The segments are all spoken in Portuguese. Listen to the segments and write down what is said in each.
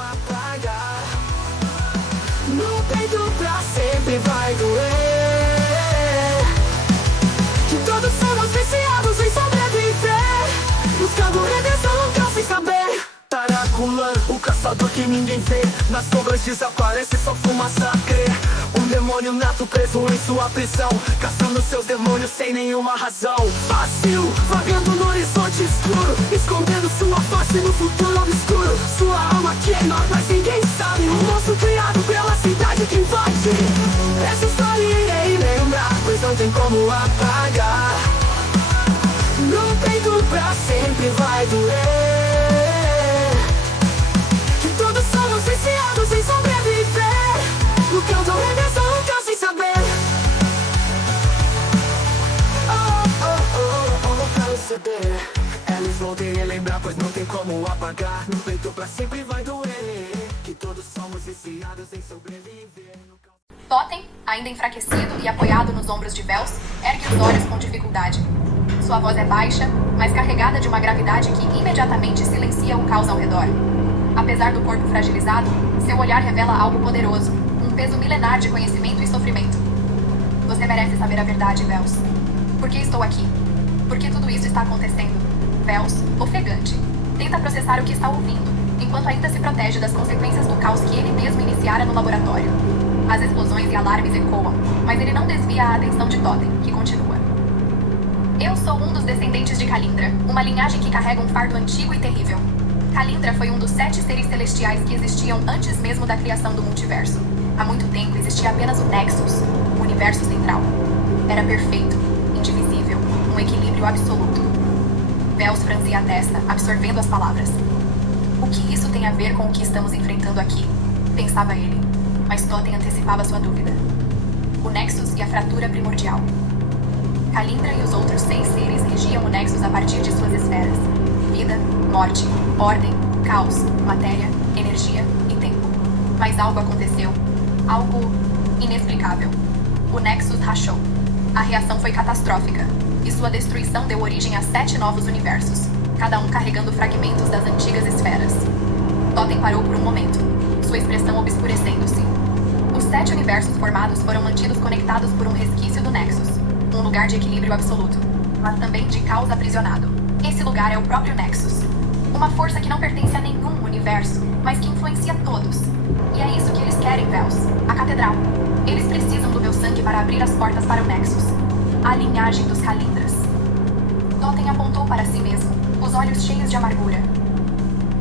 apagar. No peito pra sempre vai doer, que todos somos viciados em sobreviver, buscando redenção, não sem saber. Taraculan, o caçador que ninguém vê, nas sombras desaparece, só fumaça a crer. Um demônio nato preso em sua prisão, caçando seus demônios sem nenhuma razão. Vazio, vagando no horizonte escuro, escondendo sua face no futuro obscuro. Sua alma queima, mas ninguém sabe, um monstro criado pela cidade que invade. Essa história irei lembrar, pois não tem como apagar. No peito pra sempre vai doer, que todos somos viciados em sobreviver, no canto redenção, nunca sem saber. Pra receber, eles vão ter que lembrar, pois não tem como apagar. No peito pra sempre vai doer, que todos somos viciados em sobreviver. Totem, ainda enfraquecido e apoiado nos ombros de Vels, ergue os olhos com dificuldade. Sua voz é baixa, mas carregada de uma gravidade que imediatamente silencia o caos ao redor. Apesar do corpo fragilizado, seu olhar revela algo poderoso, um peso milenar de conhecimento e sofrimento. Você merece saber a verdade, Vels. Por que estou aqui? Por que tudo isso está acontecendo? Vels, ofegante, tenta processar o que está ouvindo, enquanto ainda se protege das consequências do caos que ele mesmo iniciara no laboratório. As explosões e alarmes ecoam, mas ele não desvia a atenção de Totem, que continua. Eu sou um dos descendentes de Kalindra, uma linhagem que carrega um fardo antigo e terrível. Kalindra foi um dos 7 seres celestiais que existiam antes mesmo da criação do multiverso. Há muito tempo existia apenas o Nexus, o universo central. Era perfeito, indivisível, um equilíbrio absoluto. Vels franzia a testa, absorvendo as palavras. O que isso tem a ver com o que estamos enfrentando aqui? Pensava ele, mas Totem antecipava sua dúvida. O Nexus e a fratura primordial. Kalindra e os outros 6 seres regiam o Nexus a partir de suas esferas: vida, morte, ordem, caos, matéria, energia e tempo. Mas algo aconteceu. Algo inexplicável. O Nexus rachou. A reação foi catastrófica, e sua destruição deu origem a 7 novos universos, cada um carregando fragmentos das antigas esferas. Totem parou por um momento, sua expressão obscurecendo-se. Os 7 universos formados foram mantidos conectados por um resquício do Nexus, um lugar de equilíbrio absoluto, mas também de caos aprisionado. Esse lugar é o próprio Nexus. Uma força que não pertence a nenhum universo, mas que influencia todos. E é isso que eles querem, Vels. A Catedral. Eles precisam do meu sangue para abrir as portas para o Nexus. A linhagem dos Kalindras. Totem apontou para si mesmo, os olhos cheios de amargura.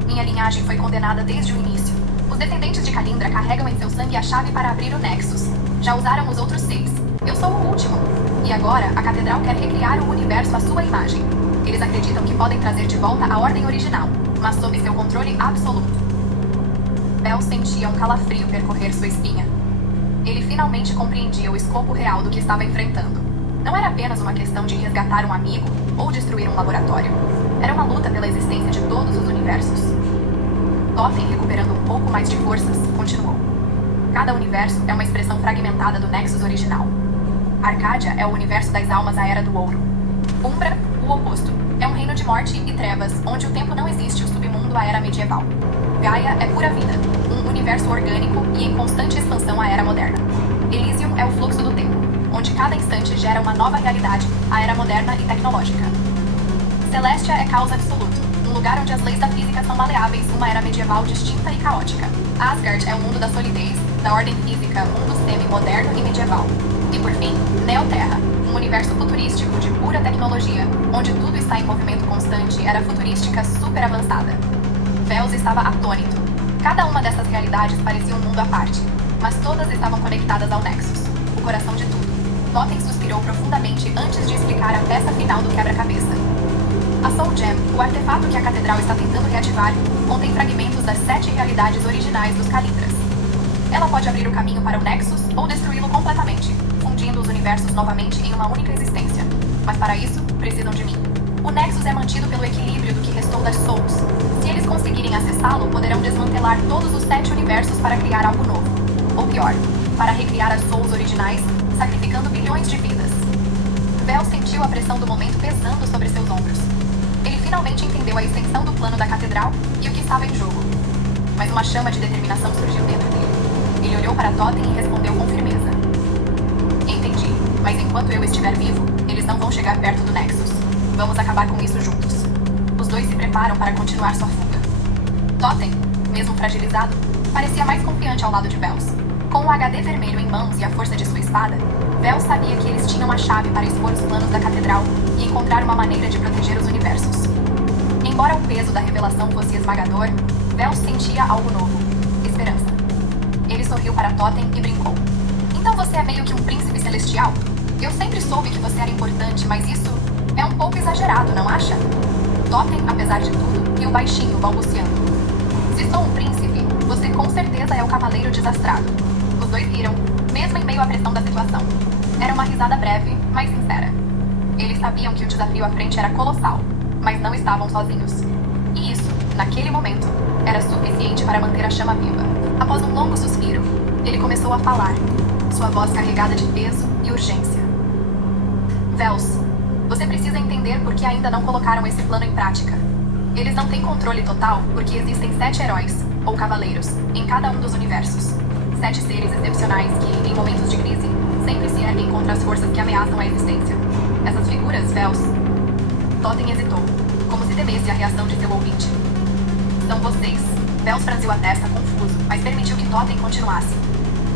Minha linhagem foi condenada desde o início. Os descendentes de Kalindra carregam em seu sangue a chave para abrir o Nexus. Já usaram os outros 6. Eu sou o último. E agora, a Catedral quer recriar o universo à sua imagem. Eles acreditam que podem trazer de volta a ordem original, mas sob seu controle absoluto. Vels sentia um calafrio percorrer sua espinha. Ele finalmente compreendia o escopo real do que estava enfrentando. Não era apenas uma questão de resgatar um amigo ou destruir um laboratório. Era uma luta pela existência de todos os universos. Totem, recuperando um pouco mais de forças, continuou. Cada universo é uma expressão fragmentada do Nexus original. Arcádia é o universo das almas à Era do Ouro. Umbra, o oposto, é um reino de morte e trevas, onde o tempo não existe, o submundo à Era Medieval. Gaia é pura vida, um universo orgânico e em constante expansão à Era Moderna. Elysium é o fluxo do tempo, onde cada instante gera uma nova realidade, a Era Moderna e Tecnológica. Celestia é caos absoluto, um lugar onde as leis da física são maleáveis, uma Era Medieval distinta e caótica. Asgard é o mundo da solidez, da ordem física, mundo semi-moderno e medieval. E por fim, Neoterra, um universo futurístico de pura tecnologia, onde tudo está em movimento constante, era futurística super avançada. Vels estava atônito. Cada uma dessas realidades parecia um mundo à parte, mas todas estavam conectadas ao Nexus, o coração de tudo. Totem suspirou profundamente antes de explicar a peça final do quebra-cabeça. A Soul Gem, o artefato que a Catedral está tentando reativar, contém fragmentos das 7 realidades originais dos Kalindras. Ela pode abrir o caminho para o Nexus ou destruí-lo completamente, fundindo os universos novamente em uma única existência. Mas para isso, precisam de mim. O Nexus é mantido pelo equilíbrio do que restou das Souls. Se eles conseguirem acessá-lo, poderão desmantelar todos os 7 universos para criar algo novo. Ou pior, para recriar as Souls originais, sacrificando bilhões de vidas. Vels sentiu a pressão do momento pesando sobre seus ombros. Ele finalmente entendeu a extensão do plano da Catedral e o que estava em jogo. mas uma chama de determinação surgiu dentro dele. Ele olhou para Totem e respondeu com firmeza. Entendi, mas enquanto eu estiver vivo, eles não vão chegar perto do Nexus. Vamos acabar com isso juntos. Os dois se preparam para continuar sua fuga. Totem, mesmo fragilizado, parecia mais confiante ao lado de Vels. Com o HD vermelho em mãos e a força de sua espada, Vels sabia que eles tinham a chave para expor os planos da Catedral e encontrar uma maneira de proteger os universos. Embora o peso da revelação fosse esmagador, Vels sentia algo novo: esperança. Ele sorriu para Totem e brincou. Então você é meio que um príncipe celestial? Eu sempre soube que você era importante, mas isso é um pouco exagerado, não acha? Totem, apesar de tudo, riu baixinho, balbuciando. Se sou um príncipe, você com certeza é o cavaleiro desastrado. Os dois riram, mesmo em meio à pressão da situação. Era uma risada breve, mas sincera. Eles sabiam que o desafio à frente era colossal, mas não estavam sozinhos. E isso, naquele momento, era suficiente para manter a chama viva. Após um longo suspiro, ele começou a falar, sua voz carregada de peso e urgência. Vels, você precisa entender por que ainda não colocaram esse plano em prática. Eles não têm controle total porque existem 7 heróis, ou cavaleiros, em cada um dos universos. 7 seres excepcionais que, em momentos de crise, sempre se erguem contra as forças que ameaçam a existência. Essas figuras, Vels... Totem hesitou, como se temesse a reação de seu ouvinte. São vocês. Vels franziu a testa, confuso, mas permitiu que Totem continuasse.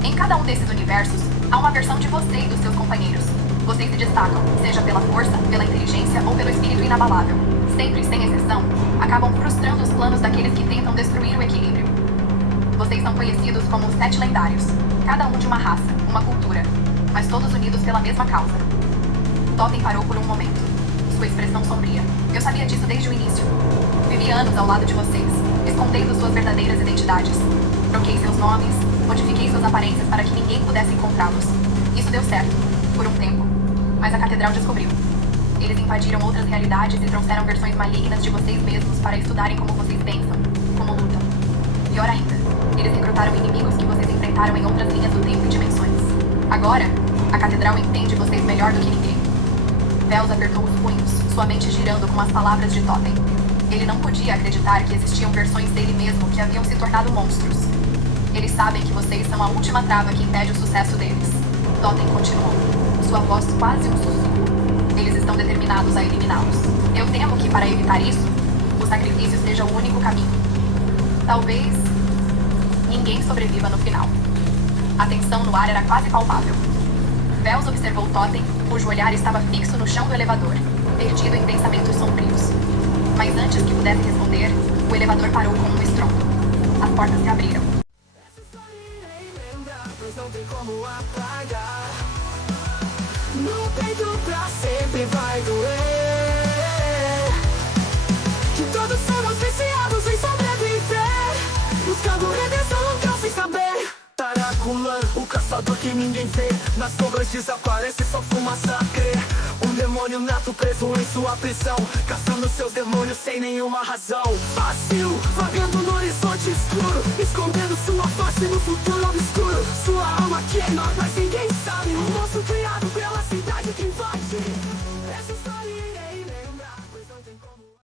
Em cada um desses universos, há uma versão de você e dos seus companheiros. Vocês se destacam, seja pela força, pela inteligência ou pelo espírito inabalável. Sempre, sem exceção, acabam frustrando os planos daqueles que tentam destruir o equilíbrio. Vocês são conhecidos como os 7 lendários, cada um de uma raça, uma cultura, mas todos unidos pela mesma causa. Totem parou por um momento, sua expressão sombria. Eu sabia disso desde o início. Vivi anos ao lado de vocês, escondendo suas verdadeiras identidades. Troquei seus nomes, modifiquei suas aparências para que ninguém pudesse encontrá-los. Isso deu certo, por um tempo, mas a Catedral descobriu. Eles invadiram outras realidades e trouxeram versões malignas de vocês mesmos para estudarem como vocês pensam, como lutam. Pior ainda, eles recrutaram inimigos que vocês enfrentaram em outras linhas do tempo e dimensões. Agora, a Catedral entende vocês melhor do que ninguém. Vels apertou os punhos, sua mente girando com as palavras de Totem. Ele não podia acreditar que existiam versões dele mesmo que haviam se tornado monstros. Eles sabem que vocês são a última trava que impede o sucesso deles. Totem continuou, sua voz quase um sussurro. Eles estão determinados a eliminá-los. Eu temo que, para evitar isso, o sacrifício seja o único caminho. Talvez ninguém sobreviva no final. A tensão no ar era quase palpável. Vels observou Totem, cujo olhar estava fixo no chão do elevador, perdido em pensamentos sombrios. Mas antes que pudesse responder, o elevador parou com um estrondo. As portas se abriram. Essa história irei lembrar, pois não tem como apagar. No peito pra sempre vai doer. Que todos somos viciados em sobreviver, buscando redenção nunca sem saber. Taraculan, o caçador que ninguém vê, nas sombras desaparece só fumaça a crer. Um demônio nato preso em sua prisão, caçando seus demônios sem nenhuma razão. Vazio, vagando no horizonte escuro, escondendo sua face no futuro obscuro. Sua alma queima, mas